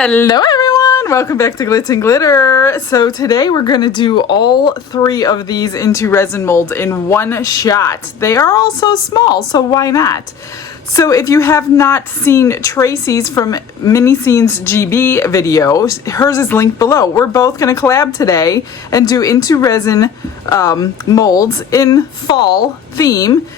Hello everyone, welcome back to Glitz and Glitter. So today we're going to do all three of these into resin molds in one shot. They are all so small, so why not? So if you have not seen Tracy's from MiniScenesGB video, hers is linked below. We're both going to collab today and do into resin molds in fall theme.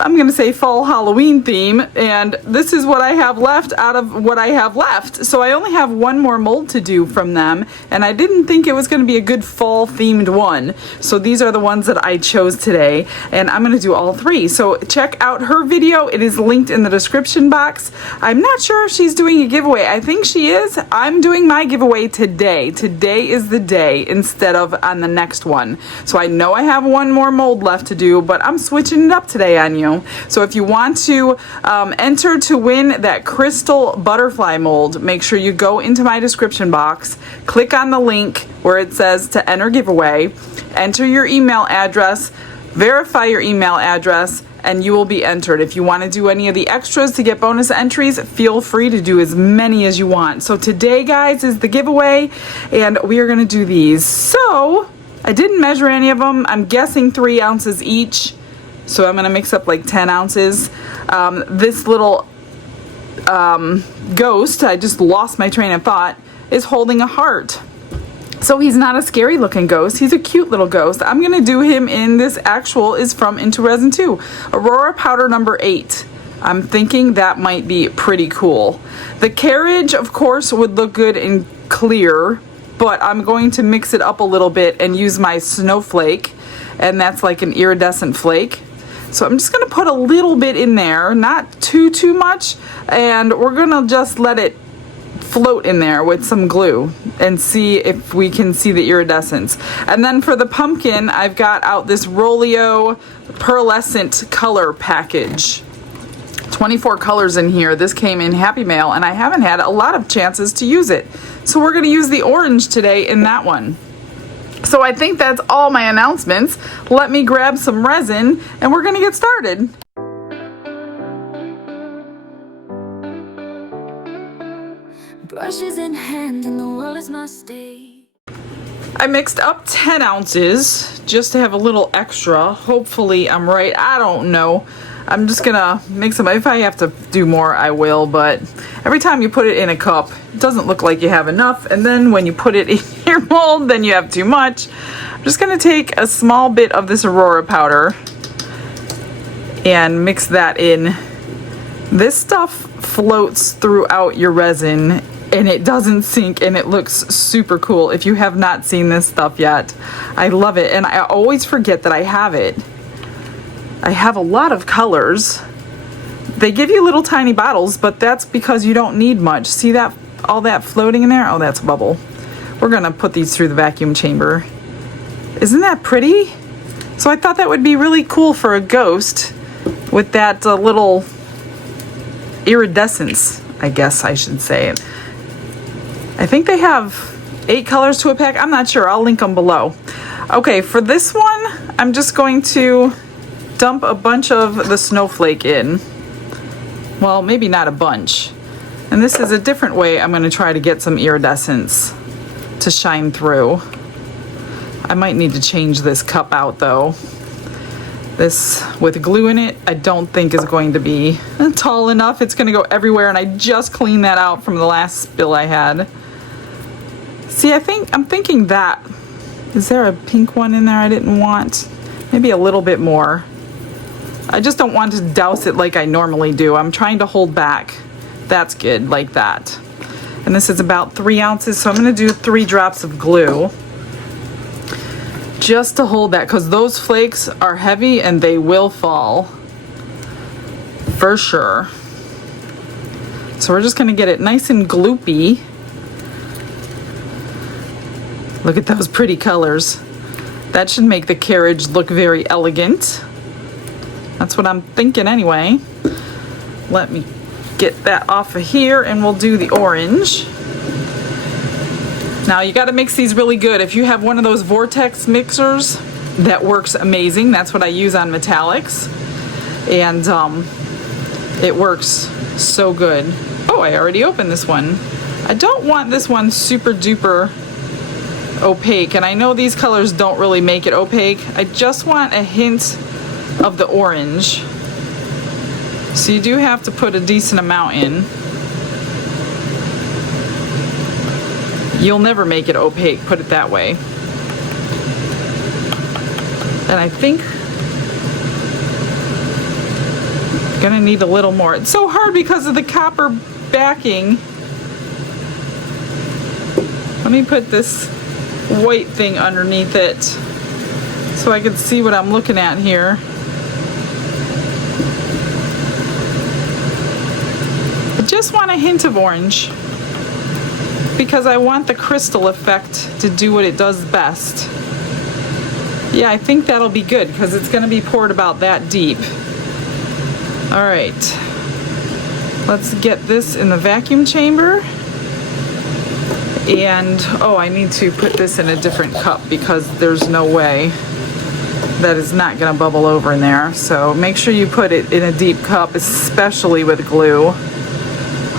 I'm going to say fall Halloween theme, and this is what I have left out of what I have left. So I only have one more mold to do from them, and I didn't think it was going to be a good fall themed one. So these are the ones that I chose today, and I'm going to do all three. So check out her video. It is linked in the description box. I'm not sure if she's doing a giveaway. I think she is. I'm doing my giveaway today. Today is the day instead of on the next one. So I know I have one more mold left to do, but I'm switching it up today on you. So if you want to enter to win that crystal butterfly mold, make sure you go into my description box, click on the link where it says to enter giveaway, enter your email address, verify your email address, and you will be entered. If you want to do any of the extras to get bonus entries, feel free to do as many as you want. So today, guys, is the giveaway, and we are going to do these. So I didn't measure any of them. I'm guessing 3 ounces each. So I'm going to mix up like 10 ounces. This little ghost, I just lost my train of thought, is holding a heart. So he's not a scary looking ghost. He's a cute little ghost. I'm going to do him in this actual is from Into Resin 2. Aurora powder number 8. I'm thinking that might be pretty cool. The carriage, of course, would look good in clear, but I'm going to mix it up a little bit and use my snowflake, and that's like an iridescent flake. So I'm just going to put a little bit in there, not too much, and we're going to just let it float in there with some glue and see if we can see the iridescence. And then for the pumpkin, I've got out this Rolio pearlescent color package. 24 colors in here. This came in Happy Mail, and I haven't had a lot of chances to use it. So we're going to use the orange today in that one. So I think that's all my announcements. Let me grab some resin and we're gonna get started. Brushes in hand and the world is my stage. I mixed up 10 ounces just to have a little extra. Hopefully I'm right. I don't know. I'm just gonna mix them. If I have to do more, I will, but every time you put it in a cup, it doesn't look like you have enough, and then when you put it in your mold, then you have too much. I'm just gonna take a small bit of this Aurora powder and mix that in. This stuff floats throughout your resin, and it doesn't sink, and it looks super cool. If you have not seen this stuff yet, I love it, and I always forget that I have it. I have a lot of colors. They give you little tiny bottles, but that's because you don't need much. See that, all that floating in there? Oh, that's a bubble. We're gonna put these through the vacuum chamber. Isn't that pretty? So I thought that would be really cool for a ghost with that little iridescence, I guess I should say. I think they have 8 colors to a pack. I'm not sure. I'll link them below. Okay, for this one, I'm just going to dump a bunch of the snowflake in. Well, maybe not a bunch. And this is a different way I'm going to try to get some iridescence to shine through. I might need to change this cup out though. This with glue in it, I don't think is going to be tall enough. It's going to go everywhere, and I just cleaned that out from the last spill I had. See, I'm thinking that. Is there a pink one in there I didn't want? Maybe a little bit more. I just don't want to douse it like I normally do. I'm trying to hold back. That's good, like that. And this is about 3 ounces, so I'm going to do 3 drops of glue. Just to hold that, because those flakes are heavy and they will fall. For sure. So we're just going to get it nice and gloopy. Look at those pretty colors. That should make the carriage look very elegant. That's what I'm thinking anyway. Let me get that off of here and we'll do the orange. Now you got to mix these really good. If you have one of those vortex mixers, that works amazing. That's what I use on metallics. And it works so good. Oh, I already opened this one. I don't want this one super duper opaque, and I know these colors don't really make it opaque. I just want a hint of the orange. So you do have to put a decent amount in. You'll never make it opaque, put it that way. And I think I'm gonna need a little more. It's so hard because of the copper backing. Let me put this white thing underneath it so I can see what I'm looking at here. I just want a hint of orange because I want the crystal effect to do what it does best. Yeah, I think that'll be good because it's going to be poured about that deep. All right, let's get this in the vacuum chamber. And, oh, I need to put this in a different cup because there's no way that is not going to bubble over in there. So make sure you put it in a deep cup, especially with glue.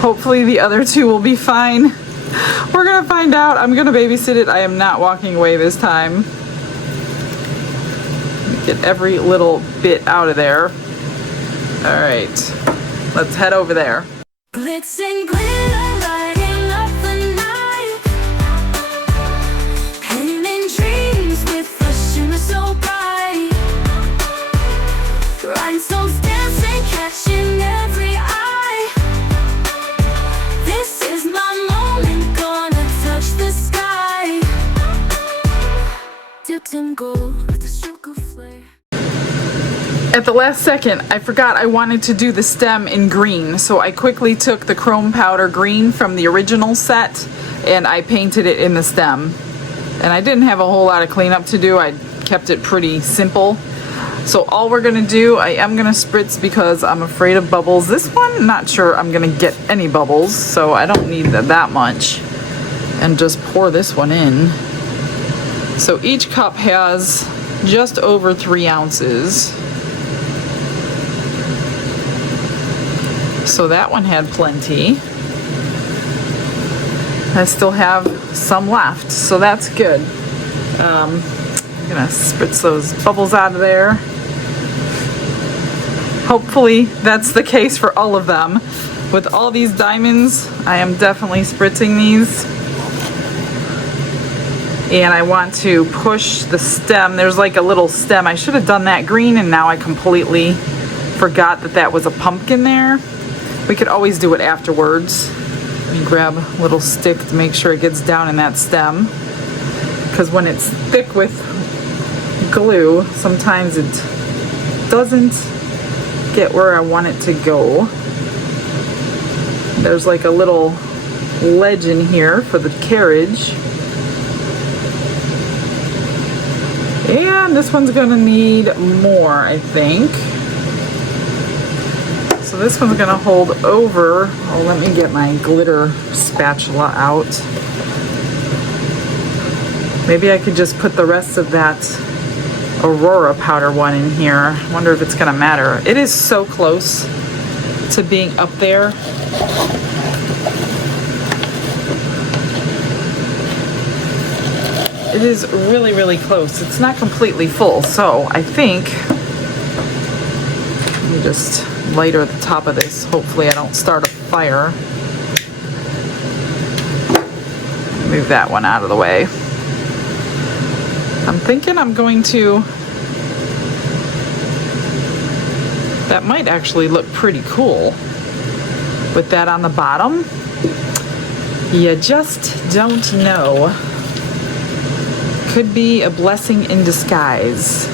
Hopefully the other two will be fine. We're going to find out. I'm going to babysit it. I am not walking away this time. Get every little bit out of there. All right, let's head over there. Glitz and glitter, lighting up the night. Painting dreams with a shimmer so bright. Rhinestones dancing, catching every eye. This is my moment, gonna touch the sky. Dipped in gold with a stroke of flare. At the last second, I forgot I wanted to do the stem in green, so I quickly took the chrome powder green from the original set and I painted it in the stem. And I didn't have a whole lot of cleanup to do. I kept it pretty simple. So all we're gonna do, I am gonna spritz because I'm afraid of bubbles. This one, not sure I'm gonna get any bubbles, so I don't need that much. And just pour this one in. So each cup has just over 3 ounces. So that one had plenty. I still have some left, so that's good. I'm gonna spritz those bubbles out of there. Hopefully that's the case for all of them. With all these diamonds, I am definitely spritzing these. And I want to push the stem. There's like a little stem. I should have done that green, and now I completely forgot that that was a pumpkin there. We could always do it afterwards. You grab a little stick to make sure it gets down in that stem. Because when it's thick with glue, sometimes it doesn't get where I want it to go. There's like a little ledge in here for the carriage. And this one's gonna need more, I think. So this one's gonna hold over. Oh, let me get my glitter spatula out. Maybe I could just put the rest of that Aurora powder one in here. I wonder if it's gonna matter. It is so close to being up there. It is really, really close. It's not completely full, so I think, let me just lighter the top of this. Hopefully I don't start a fire. Move that one out of the way. I'm thinking I'm going to, that might actually look pretty cool with that on the bottom. You just don't know. Could be a blessing in disguise.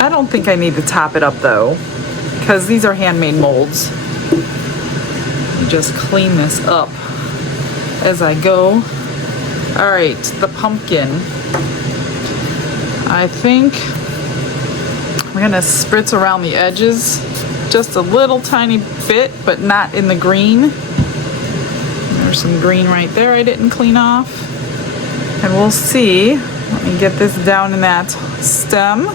I don't think I need to top it up though, because these are handmade molds. Just clean this up as I go. All right, the pumpkin. I think I'm gonna spritz around the edges just a little tiny bit, but not in the green. There's some green right there I didn't clean off. And we'll see. Let me get this down in that stem.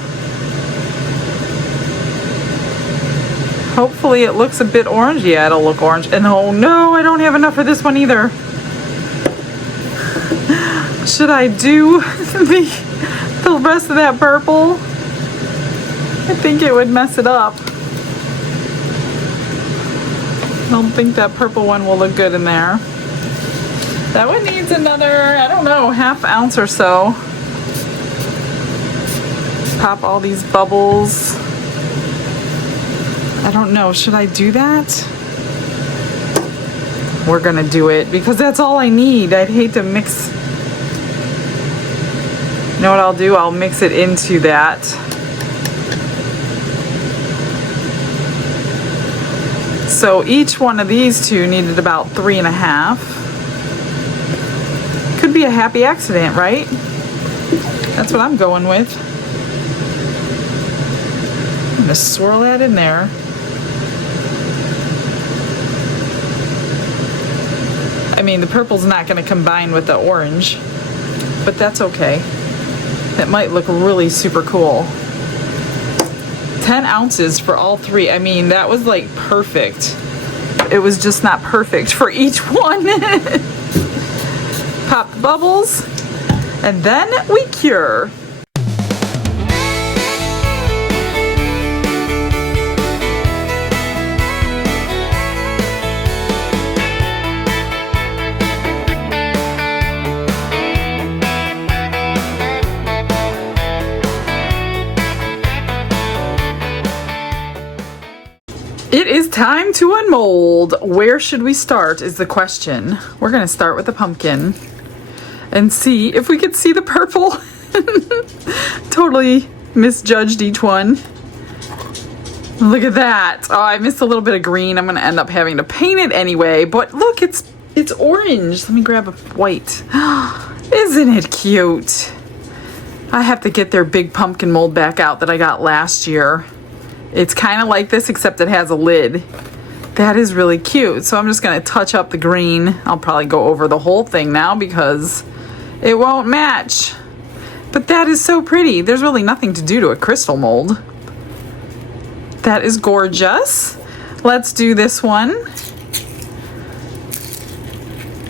Hopefully it looks a bit orange. Yeah, it'll look orange. And oh no, I don't have enough for this one either. Should I do the rest of that purple? I think it would mess it up. I don't think that purple one will look good in there. That one needs another, I don't know, ½ ounce or so. Pop all these bubbles. I don't know, should I do that? We're gonna do it because that's all I need. I'd hate to mix. You know what I'll do? I'll mix it into that. So each one of these two needed about 3½. Could be a happy accident, right? That's what I'm going with. I'm gonna swirl that in there. I mean, the purple's not gonna combine with the orange, but that's okay. It might look really super cool. 10 ounces for all three. I mean, that was like perfect. It was just not perfect for each one. Pop the bubbles, and then we cure. It is time to unmold. Where should we start is the question. We're gonna start with the pumpkin and see if we could see the purple. Totally misjudged each one. Look at that. Oh, I missed a little bit of green. I'm gonna end up having to paint it anyway, but look, it's orange. Let me grab a white. Isn't it cute? I have to get their big pumpkin mold back out that I got last year. It's kind of like this, except it has a lid. That is really cute. So I'm just going to touch up the green. I'll probably go over the whole thing now because it won't match. But that is so pretty. There's really nothing to do to a crystal mold. That is gorgeous. Let's do this one.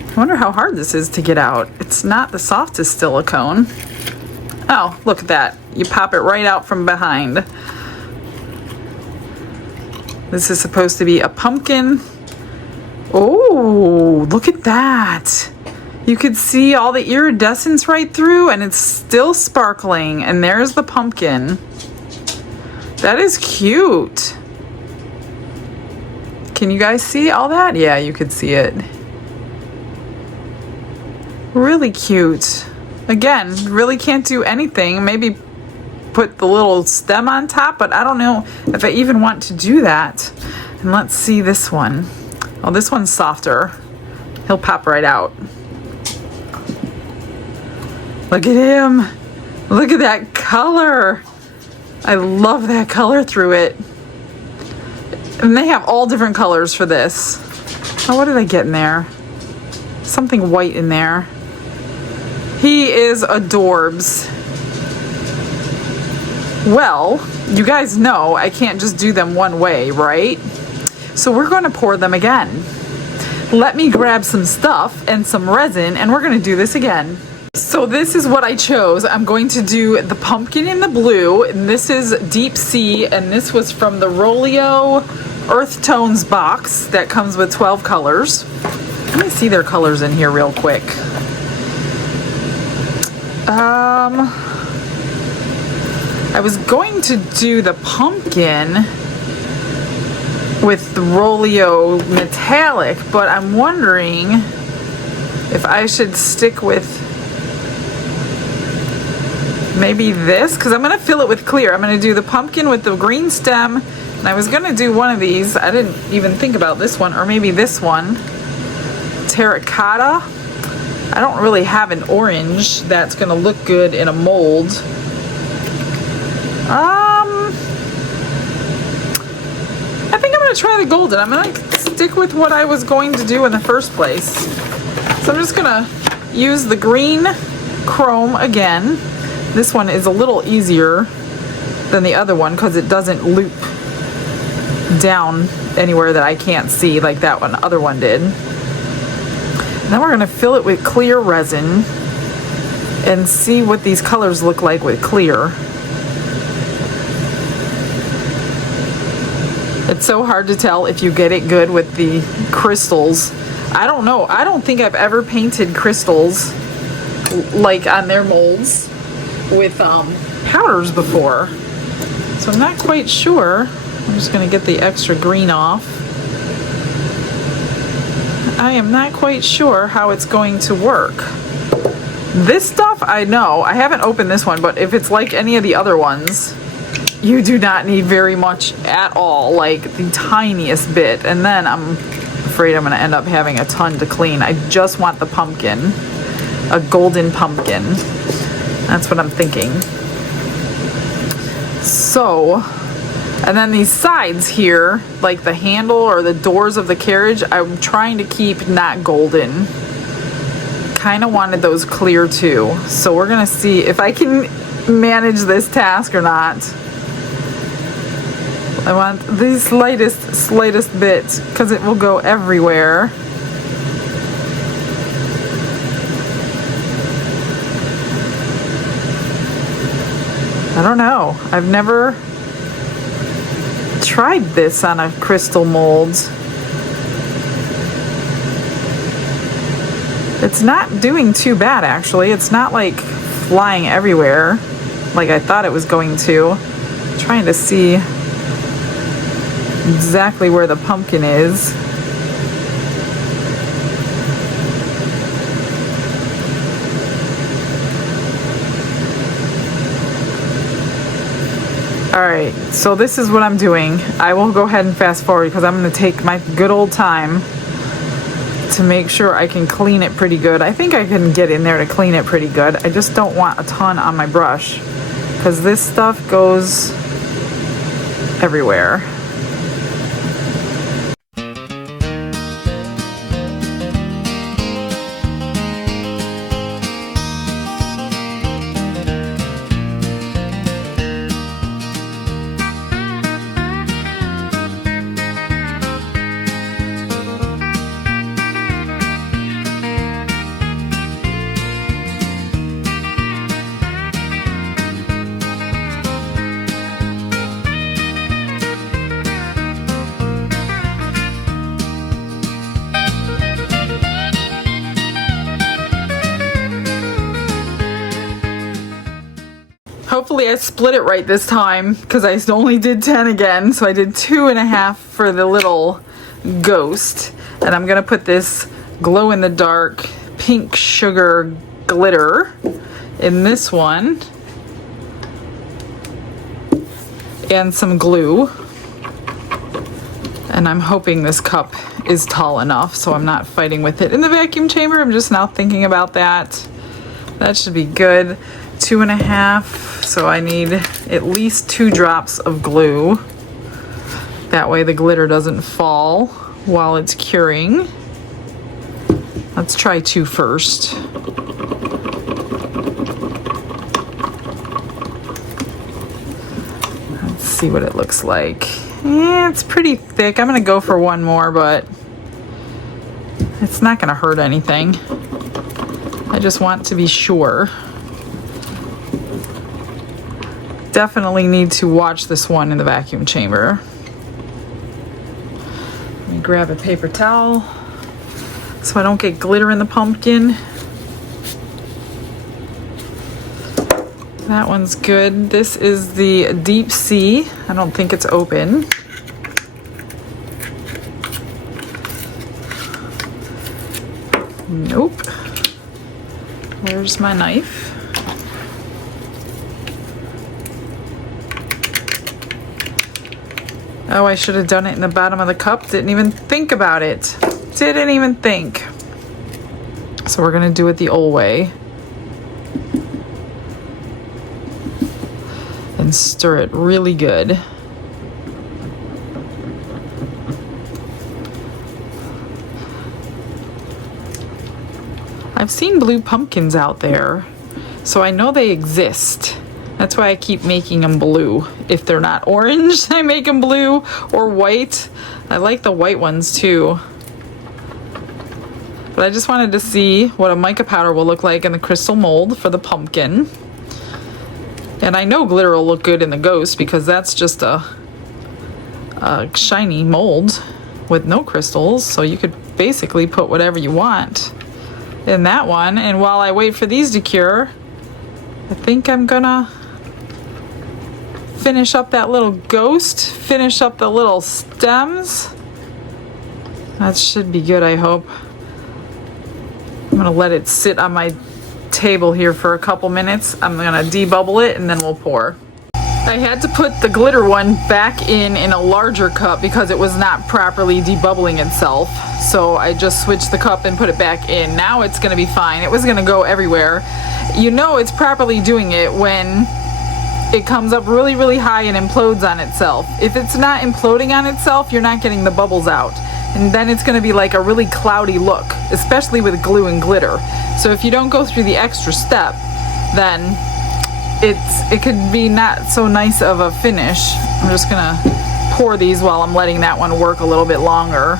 I wonder how hard this is to get out. It's not the softest silicone. Oh, look at that. You pop it right out from behind. This is supposed to be a pumpkin. Oh, look at that. You could see all the iridescence right through and it's still sparkling. And there's the pumpkin. That is cute. Can you guys see all that? Yeah, you could see it. Really cute. Again, really can't do anything. Maybe put the little stem on top, but I don't know if I even want to do that. And let's see this one. Oh, this one's softer. He'll pop right out. Look at him. Look at that color. I love that color through it. And they have all different colors for this. Oh, what did I get in there? Something white in there. He is adorbs. Well, you guys know I can't just do them one way, right? So we're going to pour them again. Let me grab some stuff and some resin and we're going to do this again. So this is what I chose. I'm going to do the pumpkin in the blue, and this is Deep Sea, and this was from the Rolio Earth Tones box that comes with 12 colors. Let me see their colors in here real quick. I was going to do the pumpkin with the Rolio metallic, but I'm wondering if I should stick with maybe this, because I'm going to fill it with clear. I'm going to do the pumpkin with the green stem, and I was going to do one of these. I didn't even think about this one, or maybe this one. Terracotta. I don't really have an orange that's going to look good in a mold. I think I'm going to try the golden. I'm going to stick with what I was going to do in the first place. So I'm just going to use the green chrome again. This one is a little easier than the other one because it doesn't loop. down anywhere that I can't see like that other one did. Now we're going to fill it with clear resin and see what these colors look like with clear. It's so hard to tell if you get it good with the crystals. I don't know. I don't think I've ever painted crystals like on their molds with powders before. So I'm not quite sure. I'm just going to get the extra green off. I am not quite sure how it's going to work. This stuff I know. I haven't opened this one, but if it's like any of the other ones, you do not need very much at all, like the tiniest bit. And then I'm afraid I'm going to end up having a ton to clean. I just want the pumpkin, a golden pumpkin. That's what I'm thinking. So, and then these sides here, like the handle or the doors of the carriage, I'm trying to keep not golden. Kind of wanted those clear too. So we're going to see if I can manage this task or not. I want the slightest bit because it will go everywhere. I don't know. I've never tried this on a crystal mold. It's not doing too bad actually. It's not like flying everywhere like I thought it was going to. I'm trying to see exactly where the pumpkin is. Alright, so this is what I'm doing. I will go ahead and fast forward because I'm going to take my good old time to make sure I can clean it pretty good. I think I can get in there to clean it pretty good. I just don't want a ton on my brush because this stuff goes everywhere. Hopefully I split it right this time because I only did 10 again. So I did 2.5 for the little ghost. And I'm going to put this glow in the dark pink sugar glitter in this one. And some glue. And I'm hoping this cup is tall enough so I'm not fighting with it in the vacuum chamber. I'm just now thinking about that. That should be good. 2.5. So I need at least 2 drops of glue. That way the glitter doesn't fall while it's curing. Let's try 2 first. Let's see what it looks like. Yeah, it's pretty thick. I'm gonna go for 1 more, but it's not gonna hurt anything. I just want to be sure. Definitely need to watch this one in the vacuum chamber. Let me grab a paper towel so I don't get glitter in the pumpkin. That one's good. This is the Deep Sea. I don't think it's open. Nope. Where's my knife? Oh, I should have done it in the bottom of the cup. Didn't even think about it. Didn't even think. So we're gonna do it the old way. And stir it really good. I've seen blue pumpkins out there, so I know they exist. That's why I keep making them blue. If they're not orange, I make them blue or white. I like the white ones too. But I just wanted to see what a mica powder will look like in the crystal mold for the pumpkin. And I know glitter will look good in the ghost because that's just a shiny mold with no crystals. So you could basically put whatever you want in that one. And while I wait for these to cure, I think I'm gonna finish up that little ghost, finish up the little stems. That should be good, I hope. I'm gonna let it sit on my table here for a couple minutes. I'm gonna debubble it and then we'll pour. I had to put the glitter one back in a larger cup because it was not properly debubbling itself. So I just switched the cup and put it back in. Now it's gonna be fine. It was gonna go everywhere. You know it's properly doing it when it comes up really, really high and implodes on itself. If it's not imploding on itself, you're not getting the bubbles out. And then it's gonna be like a really cloudy look, especially with glue and glitter. So if you don't go through the extra step, then it could be not so nice of a finish. I'm just gonna pour these while I'm letting that one work a little bit longer.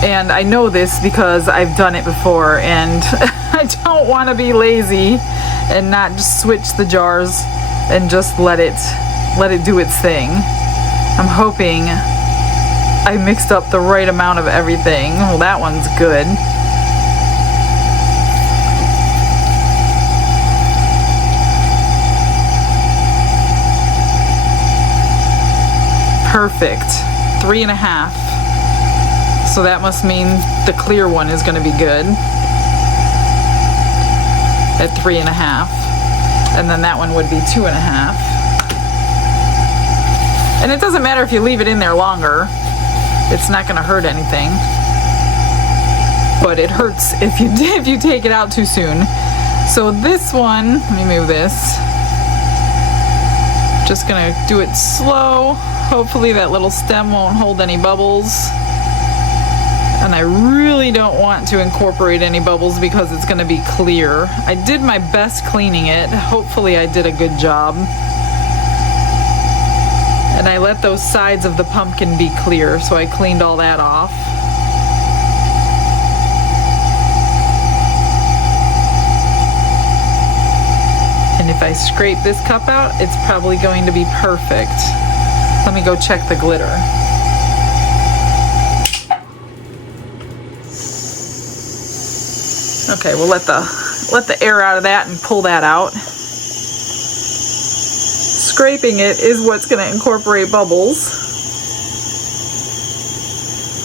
And I know this because I've done it before, and I don't want to be lazy and not just switch the jars and just let it do its thing. I'm hoping I mixed up the right amount of everything. Well, that one's good. Perfect. 3.5. So that must mean the clear one is going to be good at 3.5, and then that one would be 2.5. And it doesn't matter if you leave it in there longer, it's not going to hurt anything, but it hurts if you take it out too soon. So this one, let me move this, just gonna do it slow. Hopefully that little stem won't hold any bubbles. And I really don't want to incorporate any bubbles because it's going to be clear. I did my best cleaning it. Hopefully I did a good job. And I let those sides of the pumpkin be clear, so I cleaned all that off. And if I scrape this cup out, it's probably going to be perfect. Let me go check the glitter. Okay, we'll let the air out of that and pull that out. Scraping it is what's going to incorporate bubbles.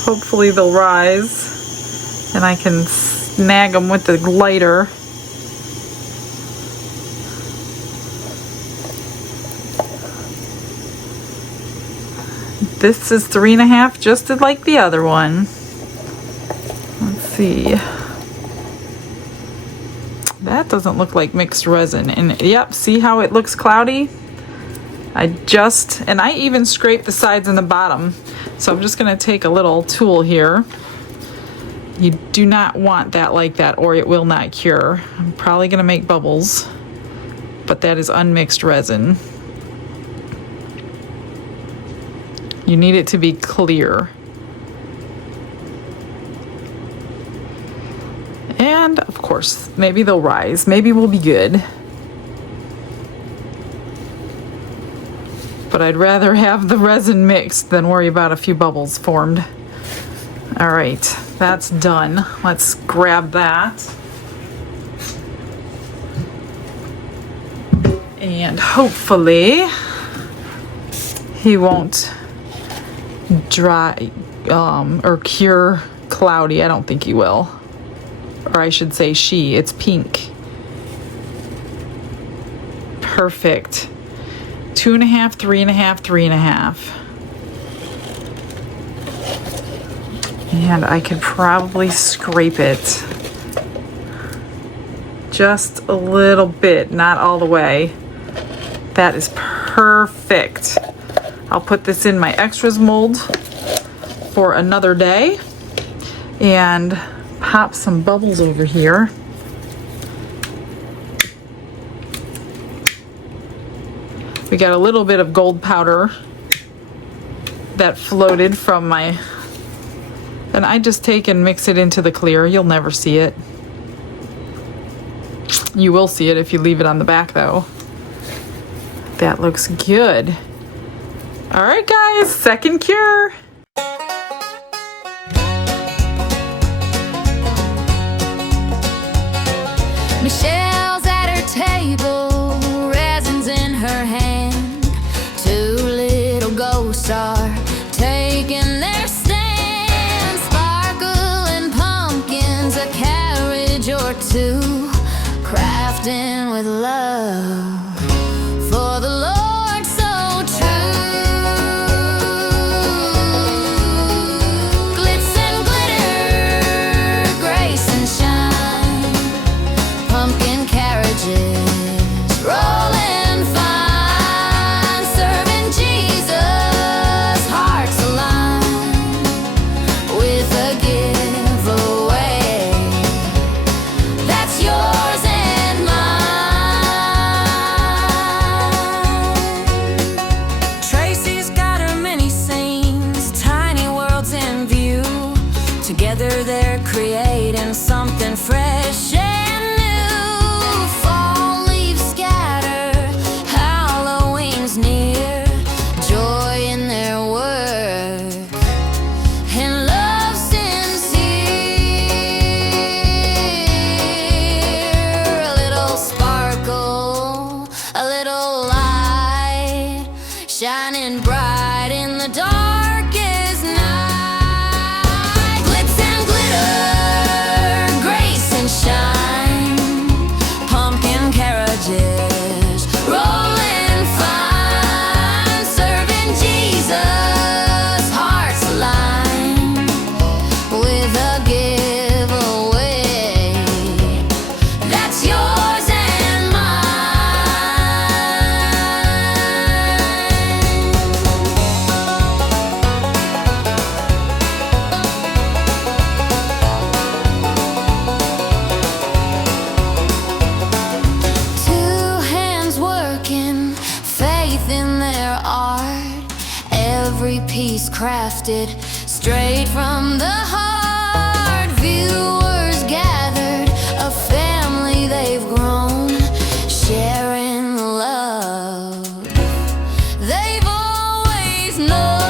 Hopefully they'll rise and I can snag them with the lighter. This is 3.5, just like the other one. Let's see. That doesn't look like mixed resin. And yep, see how it looks cloudy? And I even scraped the sides and the bottom. So I'm just gonna take a little tool here. You do not want that like that or it will not cure. I'm probably gonna make bubbles, but that is unmixed resin. You need it to be clear. And of course, maybe they'll rise. Maybe we'll be good. But I'd rather have the resin mixed than worry about a few bubbles formed. All right, that's done. Let's grab that. And hopefully he won't dry or cure cloudy. I don't think he will. Or I should say she. It's pink. Perfect. 2.5, 3.5, 3.5. And I could probably scrape it just a little bit, not all the way. That is perfect. I'll put this in my extras mold for another day and pop some bubbles over here. We got a little bit of gold powder that floated from my, and I just take and mix it into the clear. You'll never see it. You will see it if you leave it on the back though. That looks good. All right guys, second cure. Michelle's at her table, resin's in her hand. Two little ghosts are taking their stand. Sparkle and pumpkins, a carriage or two, crafting with love for the Lord so true. Glitz and glitter, grace and shine, pumpkin carriages rolling fine, serving Jesus, hearts aligned with a giveaway that's yours and mine. Tracy's got her mini scenes, tiny worlds in view. Together they're creating something fresh and new. Fall leaves scatter, Halloween's near. Joy in their work and love sincere. A little sparkle, a little light, shining bright in the darkest night. Glitz and glitter, grace and shine, pumpkin carriages rolling fine, serving Jesus, hearts aligned with a giveaway that's yours and mine. Two hands working, faith in their art, every piece crafted straight from the heart. Viewers gathered, a family they've grown, sharing the love they've always known.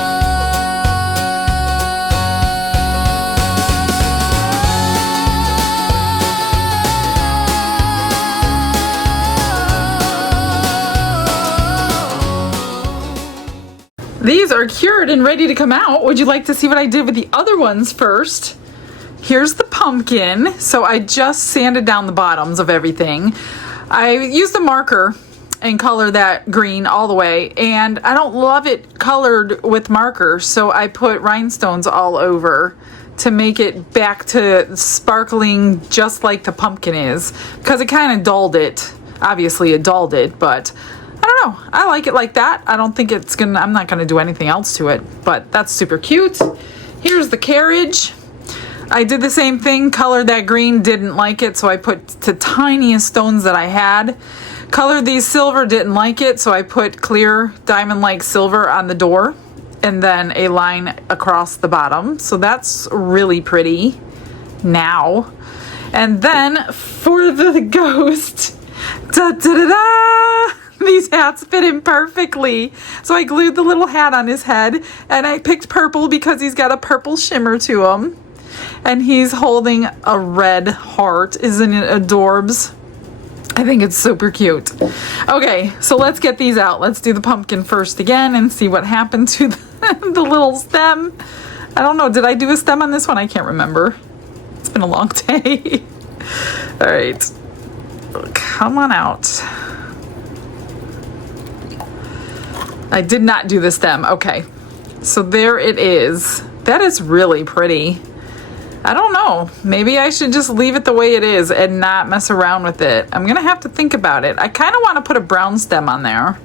These are cured and ready to come out. Would you like to see what I did with the other ones first? Here's the pumpkin. So I just sanded down the bottoms of everything. I used a marker and color that green all the way, and I don't love it colored with marker, so I put rhinestones all over to make it back to sparkling just like the pumpkin is, because it kind of dulled it. Obviously it dulled it, but I don't know. I like it like that. I don't think it's gonna, I'm not gonna do anything else to it, but that's super cute. Here's the carriage. I did the same thing, colored that green, didn't like it, so I put the tiniest stones that I had. Colored these silver, didn't like it, so I put clear diamond-like silver on the door, and then a line across the bottom. So that's really pretty now. And then for the ghost, da-da-da-da! These hats fit him perfectly. So I glued the little hat on his head, and I picked purple because he's got a purple shimmer to him. And he's holding a red heart. Isn't it adorbs? I think it's super cute. Okay, so let's get these out. Let's do the pumpkin first again and see what happened to the little stem. I don't know, did I do a stem on this one? I can't remember. It's been a long day. All right, come on out. I did not do the stem. Okay, so there it is. That is really pretty. I don't know. Maybe I should just leave it the way it is and not mess around with it. I'm gonna have to think about it. I kind of want to put a brown stem on there,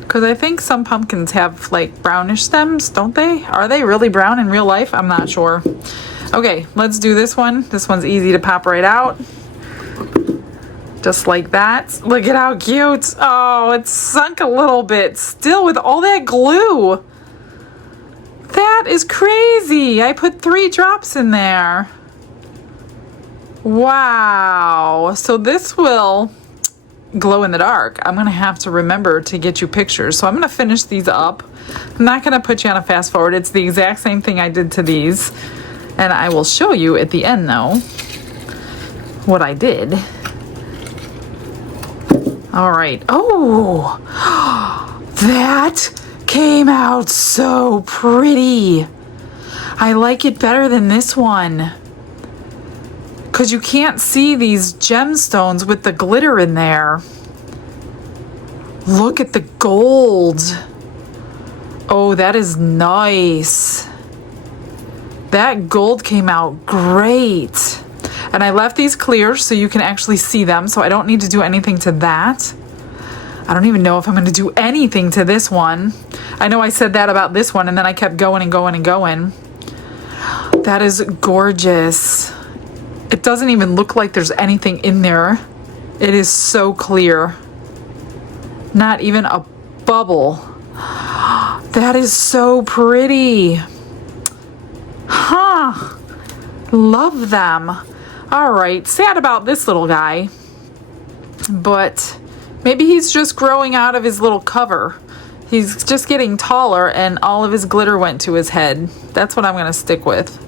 because I think some pumpkins have like brownish stems, don't they? Are they really brown in real life? I'm not sure. Okay, let's do this one. This one's easy to pop right out. Just like that. Look at how cute. Oh, it's sunk a little bit still with all that glue. That is crazy. I put 3 drops in there. Wow. So this will glow in the dark. I'm going to have to remember to get you pictures. So I'm going to finish these up. I'm not going to put you on a fast forward. It's the exact same thing I did to these. And I will show you at the end though what I did. All right. Oh, that came out so pretty. I like it better than this one. Because you can't see these gemstones with the glitter in there. Look at the gold. Oh, that is nice. That gold came out great. And I left these clear so you can actually see them, so I don't need to do anything to that. I don't even know if I'm going to do anything to this one. I know I said that about this one, and then I kept going and going and going. That is gorgeous. It doesn't even look like there's anything in there. It is so clear. Not even a bubble. That is so pretty. Huh. Love them. All right. Sad about this little guy. But maybe he's just growing out of his little cover. He's just getting taller and all of his glitter went to his head. That's what I'm going to stick with.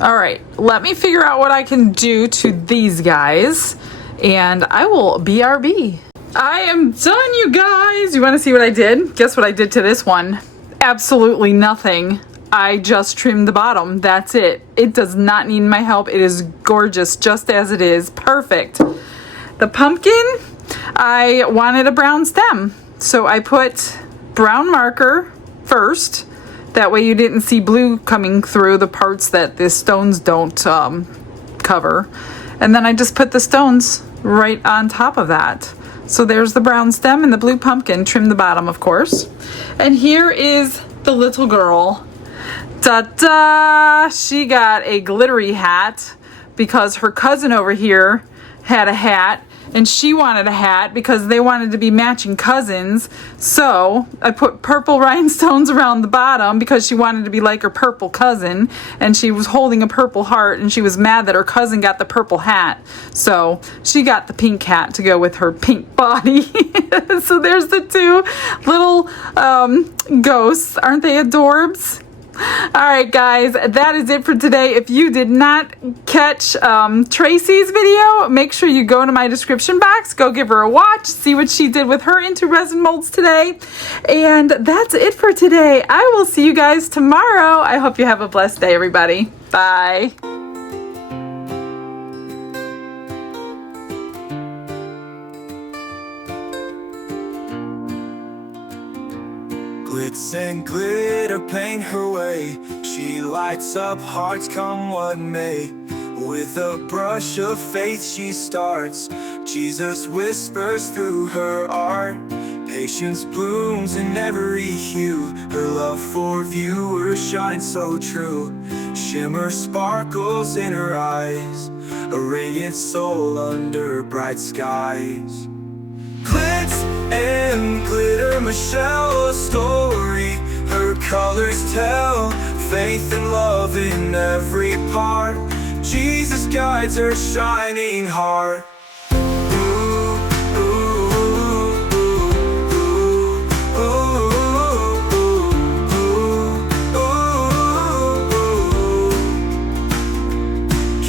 All right, let me figure out what I can do to these guys, and I will BRB. I am done, you guys. You want to see what I did? Guess what I did to this one? Absolutely nothing. I just trimmed the bottom. That's it. It does not need my help. It is gorgeous just as it is. Perfect. The pumpkin, I wanted a brown stem, so I put brown marker first. That way you didn't see blue coming through the parts that the stones don't cover. And then I just put the stones right on top of that. So there's the brown stem and the blue pumpkin. Trim the bottom, of course. And here is the little girl. Ta-da! She got a glittery hat because her cousin over here had a hat. And she wanted a hat because they wanted to be matching cousins. So I put purple rhinestones around the bottom because she wanted to be like her purple cousin. And she was holding a purple heart and she was mad that her cousin got the purple hat. So she got the pink hat to go with her pink body. So there's the 2 little ghosts. Aren't they adorbs? Alright guys, that is it for today. If you did not catch Tracy's video, make sure you go to my description box, go give her a watch, see what she did with her into resin molds today. And that's it for today. I will see you guys tomorrow. I hope you have a blessed day, everybody. Bye. Glitz and glitter paint her way. She lights up hearts come what may. With a brush of faith she starts. Jesus whispers through her art. Patience blooms in every hue. Her love for viewers shines so true. Shimmer sparkles in her eyes. A radiant soul under bright skies. Glitz and glitter, Michelle, a story. Her colors tell faith and love in every part. Jesus guides her shining heart.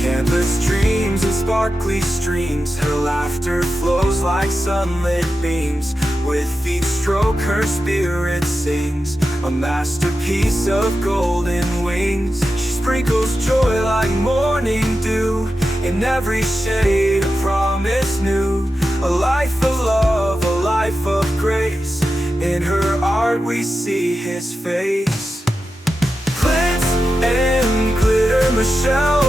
Canvas dreams and sparkly streams. Her laughter flows like sunlit beams. With each stroke her spirit sings. A masterpiece of golden wings. She sprinkles joy like morning dew. In every shade a promise new. A life of love, a life of grace. In her art we see his face. Glitz and glitter, Michelle,